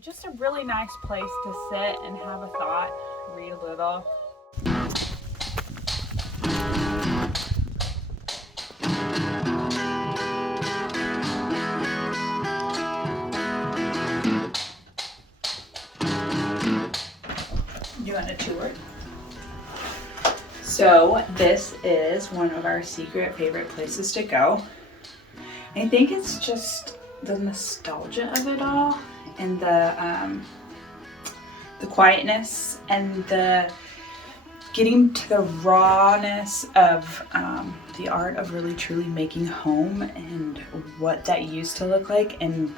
Just a really nice place to sit and have a thought, read a little. You want a tour? So this is one of our secret favorite places to go. I think it's just the nostalgia of it all, and the quietness, and the getting to the rawness of the art of really truly making home and what that used to look like. And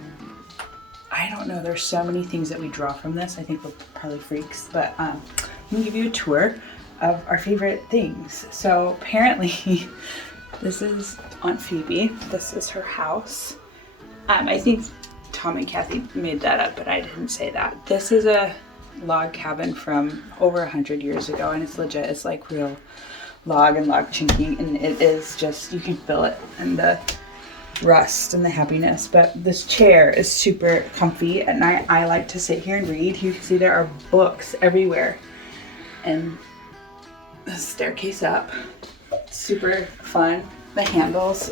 I don't know, there's so many things that we draw from this. I think we're probably freaks, but I'm gonna give you a tour of our favorite things. So apparently this is Aunt Phoebe. This is her house. I think Tom and Kathy made that up, but I didn't say that. This is a log cabin from over 100 years ago, and it's legit. It's like real log and log chinking, and it is just, you can feel it and the rust and the happiness. But this chair is super comfy. At night I like to sit here and read. You can see there are books everywhere, and the staircase up, super fun. The handles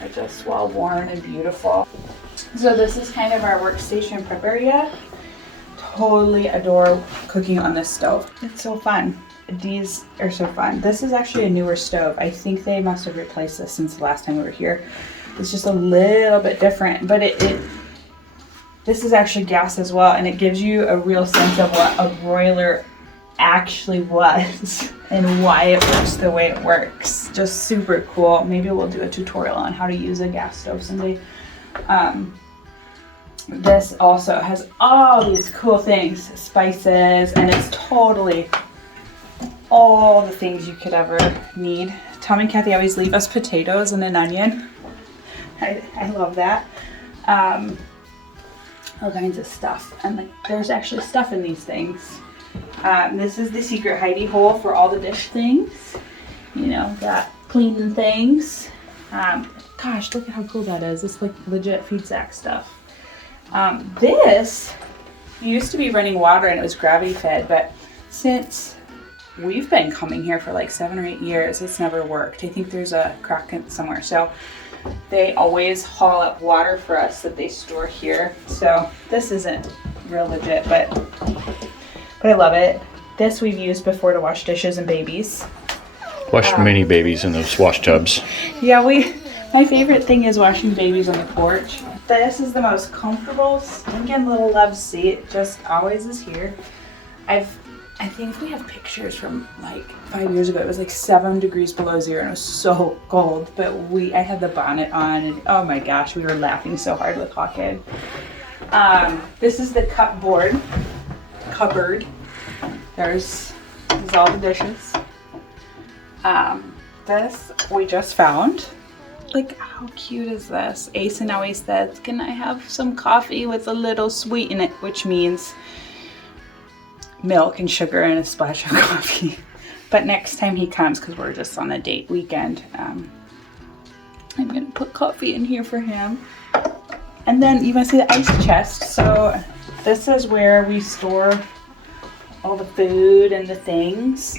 are just well worn and beautiful. So this is kind of our workstation prep area. Totally adore cooking on this stove. It's so fun. These are so fun. This is actually a newer stove. I think they must have replaced this since the last time we were here. It's just a little bit different, but this is actually gas as well, and it gives you a real sense of what a broiler actually was and why it works the way it works. Just super cool. Maybe we'll do a tutorial on how to use a gas stove someday. This also has all these cool things, spices, and it's totally all the things you could ever need. Tom and Kathy always leave us potatoes and an onion. I love that. All kinds of stuff, and there's actually stuff in these things. This is the secret hidey hole for all the dish things. You know, got cleaning things. Gosh, look at how cool that is. It's like legit feed sack stuff. This used to be running water and it was gravity fed, but since we've been coming here for like 7 or 8 years, it's never worked. I think there's a crack somewhere. So they always haul up water for us that they store here. So this isn't real legit, but I love it. This we've used before to wash dishes and babies. Washed many babies in those wash tubs. Yeah, my favorite thing is washing babies on the porch. This is the most comfortable stinking little love seat. Just always is here. I think we have pictures from like 5 years ago. It was like 7 degrees below zero and it was so cold. But I had the bonnet on, and oh my gosh, we were laughing so hard with Hawkhead. This is the cupboard. There's all the dishes. This we just found. Like, how cute is this? Asen always says, can I have some coffee with a little sweet in it? Which means milk and sugar and a splash of coffee. But next time he comes, because we're just on a date weekend, I'm gonna put coffee in here for him. And then you want to see the ice chest. So this is where we store all the food and the things.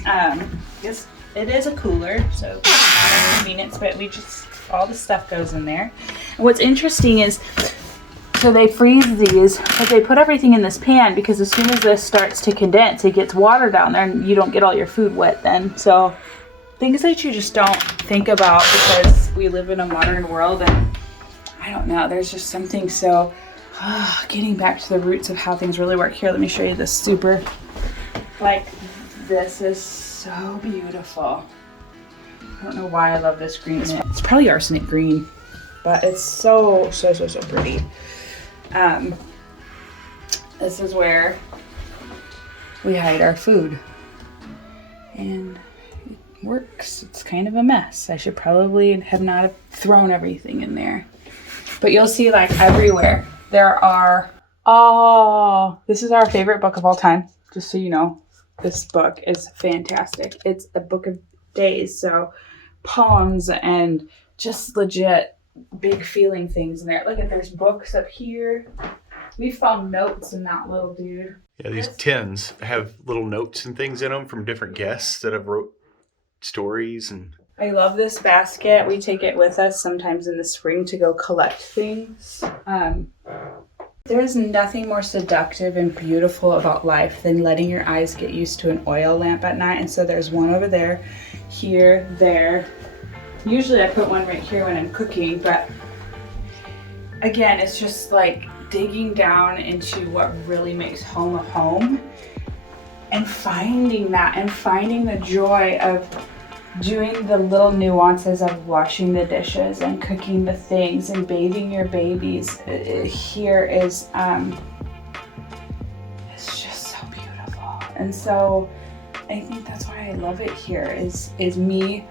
It is a cooler, so convenience, but all the stuff goes in there. And what's interesting is, so they freeze these, but they put everything in this pan because as soon as this starts to condense, it gets water down there and you don't get all your food wet then. So things that you just don't think about because we live in a modern world, and I don't know, there's just something so, getting back to the roots of how things really work. Here, let me show you this super, like, this is so beautiful. I don't know why I love this green. It's probably arsenic green, but it's so pretty. This is where we hide our food, and it works. It's kind of a mess. I should probably have not thrown everything in there, but you'll see like everywhere there are. Oh, this is our favorite book of all time. Just so you know, this book is fantastic. It's a book of days, so poems and just legit big feeling things in there. Look at, there's books up here. We found notes in that little dude. Yeah, these tins have little notes and things in them from different guests that have wrote stories. And I love this basket. We take it with us sometimes in the spring to go collect things. There's nothing more seductive and beautiful about life than letting your eyes get used to an oil lamp at night. And so there's one over there, here, there. Usually I put one right here when I'm cooking, but again, it's just like digging down into what really makes home a home and finding that and finding the joy of doing the little nuances of washing the dishes and cooking the things and bathing your babies. Here is, it's just so beautiful. And so I think that's why I love it here is me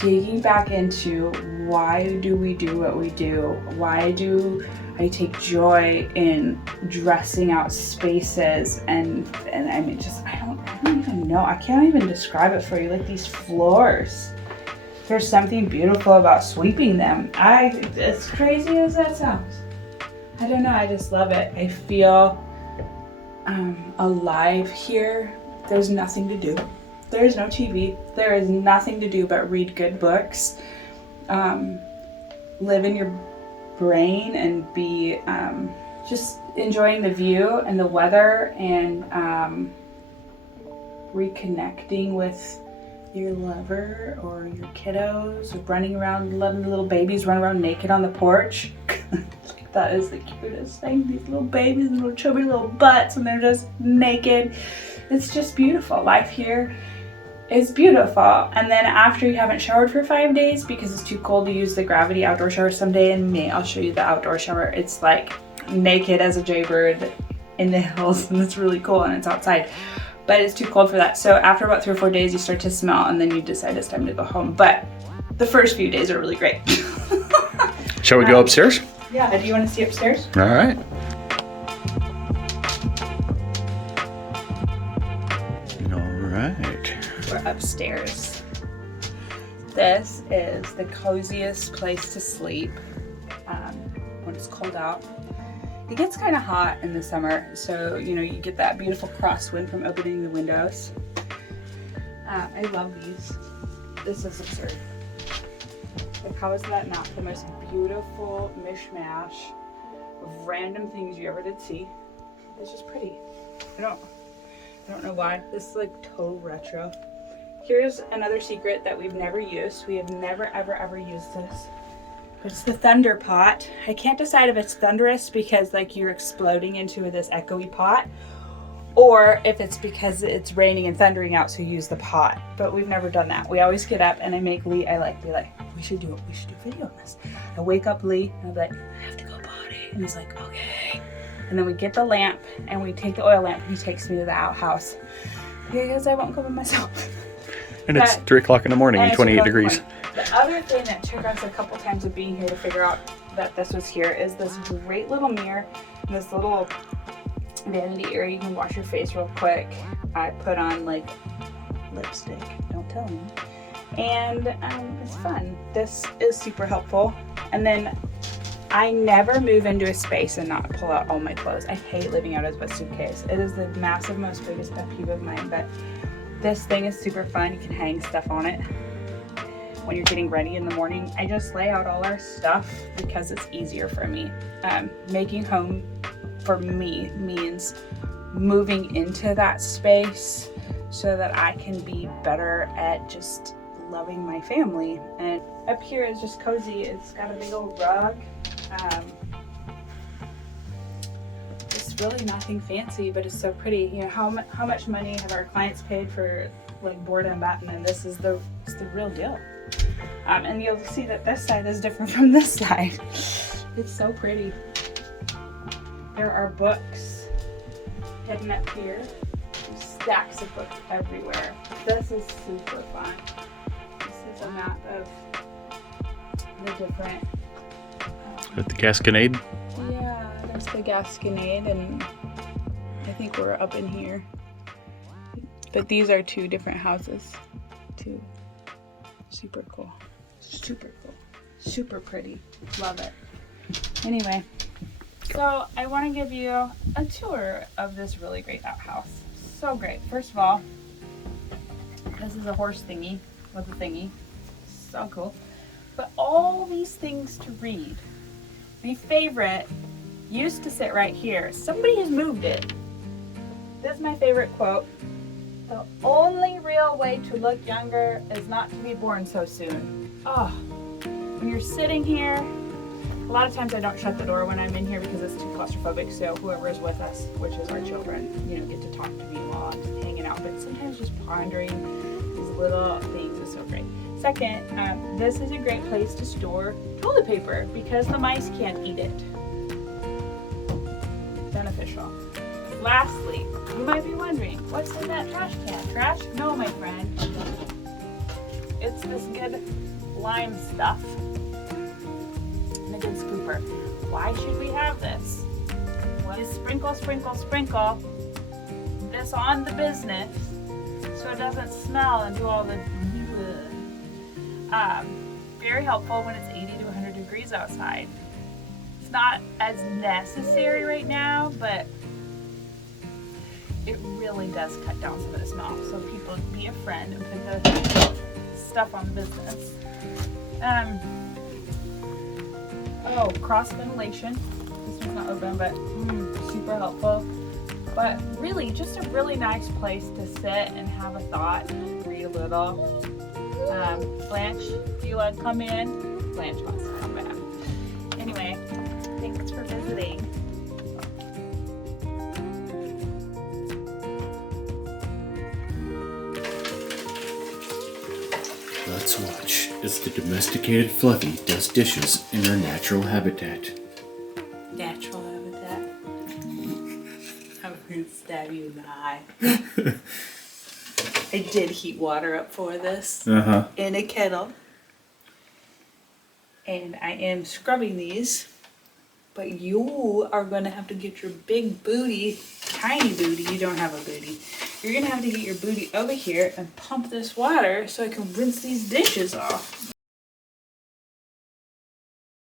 digging back into why do we do what we do? Why do I take joy in dressing out spaces and I mean I don't even know. I can't even describe it for you. Like these floors. There's something beautiful about sweeping them. As crazy as that sounds. I don't know, I just love it. I feel alive here. There's nothing to do. There's no TV. There is nothing to do but read good books. Live in your brain and be just enjoying the view and the weather and reconnecting with your lover or your kiddos, or running around, letting the little babies run around naked on the porch. That is the cutest thing. These little babies, little chubby little butts, and they're just naked. It's just beautiful. Life here is beautiful. And then after you haven't showered for 5 days because it's too cold to use the gravity outdoor shower, someday in May I'll show you the outdoor shower. It's like naked as a jaybird in the hills, and it's really cool, and it's outside. But it's too cold for that. So after about 3 or 4 days, you start to smell, and then you decide it's time to go home. But the first few days are really great. shall we go upstairs? Yeah, do you want to see upstairs? All right. All right. We're upstairs. This is the coziest place to sleep when it's cold out. It gets kind of hot in the summer, so you get that beautiful crosswind from opening the windows. I love these. This is absurd. Like, how is that not the most beautiful mishmash of random things you ever did see? It's just pretty. I don't know why. This is like total retro. Here's another secret that we've never used. We have never ever used this. It's the thunder pot. I can't decide if it's thunderous because like you're exploding into this echoey pot, or if it's because it's raining and thundering out, so you use the pot. But we've never done that. We always get up and I make Lee, be like, we should do a video on this. I wake up Lee and I'm like, I have to go potty. And he's like, okay. And then we get the lamp and we take the oil lamp and he takes me to the outhouse because I won't go by myself. And it's 3 o'clock in the morning and 28 degrees. The other thing that took us a couple times of being here to figure out that this was here is this great little mirror and this little vanity area. You can wash your face real quick. I put on like lipstick, don't tell me. And it's fun. This is super helpful. And then I never move into a space and not pull out all my clothes. I hate living out of a suitcase. It is the massive, most biggest pet peeve of mine, but this thing is super fun. You can hang stuff on it when you're getting ready in the morning. I just lay out all our stuff because it's easier for me. Making home for me means moving into that space so that I can be better at just loving my family. And up here is just cozy. It's got a big old rug. It's really nothing fancy, but it's so pretty. How much money have our clients paid for like board and batten, and this is the real deal. And you'll see that this side is different from this side. It's so pretty. There are books hidden up here. There's stacks of books everywhere. This is super fun. This is a map of the different... At the Gasconade? Yeah, there's the Gasconade, and I think we're up in here. But these are 2 different houses, too. Super cool. Super cool. Super pretty. Love it. Anyway. So I want to give you a tour of this really great outhouse. So great. First of all, this is a horse thingy with a thingy. So cool. But all these things to read. My favorite used to sit right here. Somebody has moved it. This is my favorite quote. The only real way to look younger is not to be born so soon. Oh, when you're sitting here, a lot of times I don't shut the door when I'm in here because it's too claustrophobic, so whoever is with us, which is our children, get to talk to me while I'm just hanging out. But sometimes just pondering these little things is so great. Second, this is a great place to store toilet paper because the mice can't eat it. Beneficial. Lastly, you might be wondering, what's in that trash can? Trash? No, my friend. It's this good lime stuff. And a good scooper. Why should we have this? Well, you sprinkle, sprinkle, sprinkle this on the business so it doesn't smell and do all the very helpful when it's 80 to 100 degrees outside. It's not as necessary right now, but it really does cut down some of the smell. So people be a friend and put the stuff on the business. Cross ventilation. This one's not open, but super helpful. But really, just a really nice place to sit and have a thought, read a little. Blanche, do you want to come in? Blanche wants to come back. Anyway, thanks for visiting. Let's watch as the domesticated Fluffy does dishes in her natural habitat. Natural habitat. I'm going to stab you in the eye. I did heat water up for this in a kettle. And I am scrubbing these. But you are going to have to get your big booty, tiny booty, you don't have a booty. You're going to have to get your booty over here and pump this water so I can rinse these dishes off.